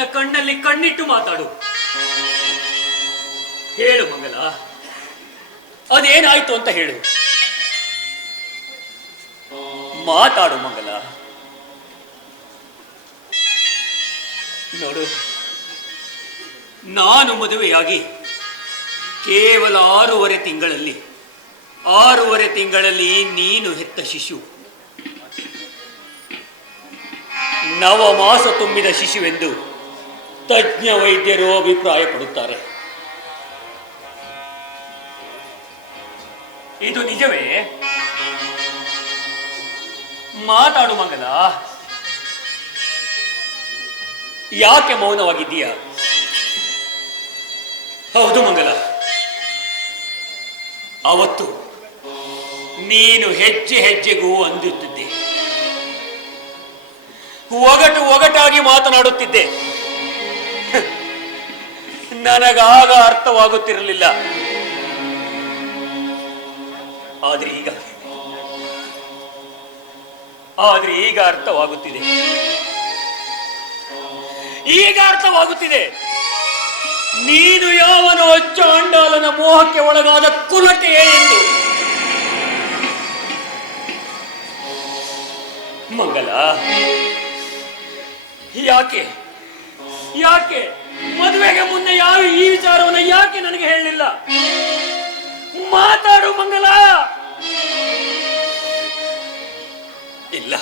ನನ್ನ ಕಣ್ಣಲ್ಲಿ ಕಣ್ಣಿಟ್ಟು ಮಾತಾಡು. ಹೇಳು ಮಂಗಲ, ಅದೇನಾಯ್ತು ಅಂತ ಹೇಳು. ಮಾತಾಡು ಮಂಗಲ. ನೋಡು, ನಾನು ಮದುವೆಯಾಗಿ ಕೇವಲ 6.5 ತಿಂಗಳಲ್ಲಿ ನೀನು ಹೆತ್ತ ಶಿಶು ನವಮಾಸ ತುಂಬಿದ ಶಿಶುವೆಂದು ತಜ್ಞ ವೈದ್ಯರು ಅಭಿಪ್ರಾಯ ಪಡುತ್ತಾರೆ. ಇದು ನಿಜವೇ? ಮಾತಾಡು ಮಂಗಲ. ಯಾಕೆ ಮೌನವಾಗಿದ್ದೀಯ? ಹೌದು ಮಂಗಲ, ಅವತ್ತು ನೀನು ಹೆಜ್ಜೆ ಹೆಜ್ಜೆಗೂ ಅಂದುತ್ತಿದ್ದೆ, ಒಗಟಾಗಿ ಮಾತನಾಡುತ್ತಿದ್ದೆ. ನನಗಾಗ ಅರ್ಥವಾಗುತ್ತಿರಲಿಲ್ಲ. ಆದ್ರೆ ಈಗ ಅರ್ಥವಾಗುತ್ತಿದೆ. ನೀನು ಯಾವನೋ ಚಾಂಡಾಲನ ಮೋಹಕ್ಕೆ ಒಳಗಾದ ಕುಲಟೆಯೇ ಎಂದು. ಮಂಗಲ, ಯಾಕೆ ಮದುವೆಗೆ ಮುನ್ನ ಈ ವಿಚಾರವನ್ನು ಯಾಕೆ ನನಗೆ ಹೇಳಲಿಲ್ಲ? ಮಾತಾಡು ಮಂಗಲ. ಇಲ್ಲ,